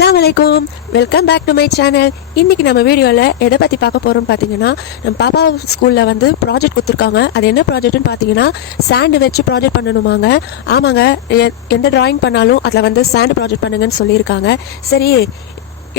அஸ்ஸலாமு அலைக்கும், welcome back to my channel. இன்றைக்கி நம்ம வீடியோவில் எதை பற்றி பார்க்க போகிறோம்னு பார்த்தீங்கன்னா, நம்ம பாப்பா ஸ்கூலில் வந்து ப்ராஜெக்ட் கொடுத்துருக்காங்க. அது என்ன ப்ராஜெக்ட்னு பார்த்தீங்கன்னா, சாண்டு வச்சு ப்ராஜெக்ட் பண்ணணுமாங்க. ஆமாங்க, எந்த ட்ராயிங் பண்ணாலும் அதில் வந்து சாண்டு ப்ராஜெக்ட் பண்ணுங்கன்னு சொல்லியிருக்காங்க. சரி,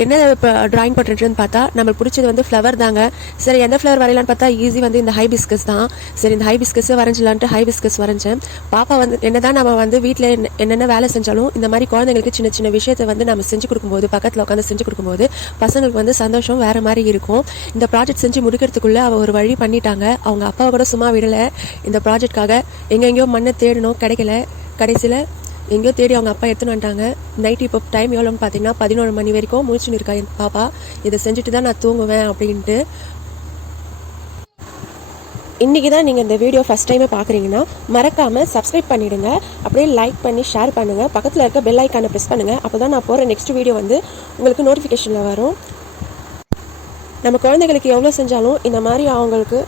என்ன இப்போ ட்ராயிங் பண்ணுறதுன்னு பார்த்தா நம்மளுக்கு பிடிச்சது வந்து ஃப்ளவர் தாங்க. சரி, எந்த ஃப்ளவர் வரையலான்னு பார்த்தா ஈஸி வந்து இந்த ஹைபிஸ்கஸ் தான். சரி, இந்த ஹைபிஸ்கஸை வரைஞ்சலான்ட்டு ஹைபிஸ்கஸ் வரைஞ்சேன். பாப்பா வந்து என்னதான் நம்ம வந்து வீட்டில் என்னென்ன வேலை செஞ்சாலும் இந்த மாதிரி குழந்தைங்களுக்கு சின்ன சின்ன விஷயத்தை வந்து நம்ம செஞ்சு கொடுக்கும்போது, பக்கத்தில் உட்காந்து செஞ்சு கொடுக்கும்போது பசங்களுக்கு வந்து சந்தோஷம் வேறு மாதிரி இருக்கும். இந்த ப்ராஜெக்ட் செஞ்சு முடிக்கிறதுக்குள்ளே அவள் ஒரு வழி பண்ணிட்டாங்க. அவங்க அப்பாவை கூட சும்மா விடலை. இந்த ப்ராஜெக்ட்காக எங்கெங்கேயோ மண்ணை தேடணும், கிடைக்கல. கடைசியில் எங்கேயோ தேடி அவங்க அப்பா எடுத்துன்னு வந்துட்டாங்க. நைட்டு இப்போ டைம் எவ்வளோன்னு பார்த்தீங்கன்னா 11 மணி வரைக்கும் முடிச்சுன்னு இருக்கா என் பாப்பா. இதை செஞ்சுட்டு தான் நான் தூங்குவேன் அப்படின்ட்டு. இன்றைக்கி தான் நீங்கள் இந்த வீடியோ ஃபஸ்ட் டைமே பார்க்குறீங்கன்னா மறக்காமல் சப்ஸ்கிரைப் பண்ணிவிடுங்க. அப்படியே லைக் பண்ணி ஷேர் பண்ணுங்கள். பக்கத்தில் இருக்க பெல் ஐக்கானை ப்ரெஸ் பண்ணுங்கள். அப்போ தான் நான் போகிற நெக்ஸ்ட் வீடியோ வந்து உங்களுக்கு நோட்டிஃபிகேஷனில் வரும். நம்ம குழந்தைகளுக்கு எவ்வளோ செஞ்சாலும் இந்த மாதிரி அவங்களுக்கு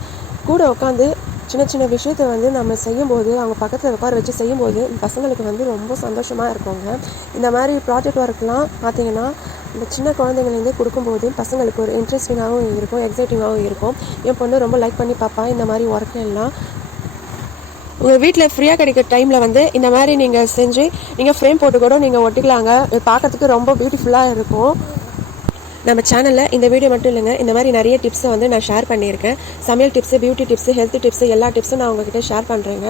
கூட உட்காந்து சின்ன சின்ன விஷயத்தை வந்து நம்ம செய்யும்போது, அவங்க பக்கத்தில் உட்கார வச்சு செய்யும்போது பசங்களுக்கு வந்து ரொம்ப சந்தோஷமாக இருக்குங்க. இந்த மாதிரி ப்ராஜெக்ட் ஒர்க்லாம் பார்த்திங்கன்னா இந்த சின்ன குழந்தைங்கலேருந்தே கொடுக்கும்போது பசங்களுக்கு ஒரு இன்ட்ரெஸ்டிங்காகவும் இருக்கும், எக்ஸைட்டிங்காகவும் இருக்கும். என் பொண்ணு ரொம்ப லைக் பண்ணி பார்ப்பா இந்த மாதிரி ஒர்க் எல்லாம். உங்கள் வீட்டில் ஃப்ரீயாக கிடைக்கிற டைமில் வந்து இந்த மாதிரி நீங்கள் செஞ்சு நீங்கள் ஃப்ரேம் போட்டு கூட நீங்கள் ஒட்டிக்கலாங்க. பார்க்குறதுக்கு ரொம்ப பியூட்டிஃபுல்லாக இருக்கும். நம்ம சேனலில் இந்த வீடியோ மட்டும் இல்லைங்க, இந்த மாதிரி நிறைய டிப்ஸை வந்து நான் ஷேர் பண்ணியிருக்கேன். சமையல் tips, beauty tips, health tips, எல்லா டிப்ஸும் நான் உங்ககிட்ட ஷேர் பண்ணுறேங்க.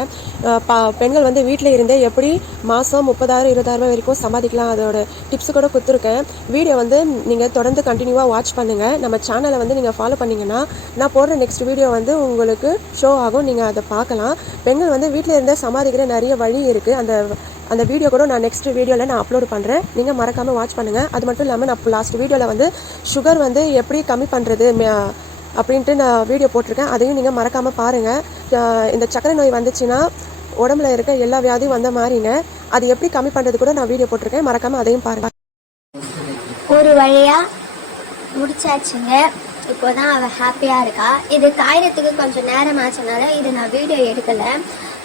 பெண்கள் வந்து வீட்டில் இருந்தே எப்படி மாதம் 30,000 20,000 வரைக்கும் சம்பாதிக்கலாம், அதோட டிப்ஸு கூட கொடுத்துருக்கேன். வீடியோ வந்து நீங்கள் தொடர்ந்து கண்டினியூவாக வாட்ச் பண்ணுங்கள். நம்ம சேனலை வந்து நீங்கள் ஃபாலோ பண்ணிங்கன்னா நான் போடுற நெக்ஸ்ட் வீடியோ வந்து உங்களுக்கு ஷோ ஆகும், நீங்கள் அதை பார்க்கலாம். பெண்கள் வந்து வீட்டில் இருந்தே சம்பாதிக்கிற நிறைய வழி இருக்குது. அந்த வீடியோ கூட நான் நெக்ஸ்ட் வீடியோவில் நான் அப்லோட் பண்ணுறேன். நீங்கள் மறக்காமல் வாட்ச் பண்ணுங்கள். அது மட்டும் இல்லாமல் நான் லாஸ்ட் வீடியோவில் வந்து சுகர் வந்து எப்படி கம்மி பண்ணுறது அப்படின்ட்டு நான் வீடியோ போட்டிருக்கேன். அதையும் நீங்கள் மறக்காமல் பாருங்கள். இந்த சர்க்கரை நோய் வந்துச்சுன்னா உடம்புல இருக்க எல்லா வியாதியும் வந்த மாதிரிங்க, அது எப்படி கம்மி பண்ணுறது கூட நான் வீடியோ போட்டிருக்கேன். மறக்காமல் அதையும் பாருங்கள். ஒரு வழியாக முடிச்சாச்சுங்க. இப்போ தான் அவள் ஹாப்பியாக இருக்கா. இது காயறதுக்கு கொஞ்சம் நேரம் ஆச்சனால இது நான் வீடியோ எடுக்கலை.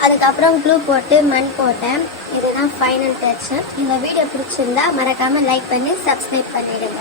அதுக்கப்புறம் க்ளூ போட்டு மண் போட்டேன். இதுதான் ஃபைனல் டச்சு. இந்த வீடியோ பிடிச்சிருந்தா மறக்காமல் லைக் பண்ணி சப்ஸ்கிரைப் பண்ணிவிடுங்க.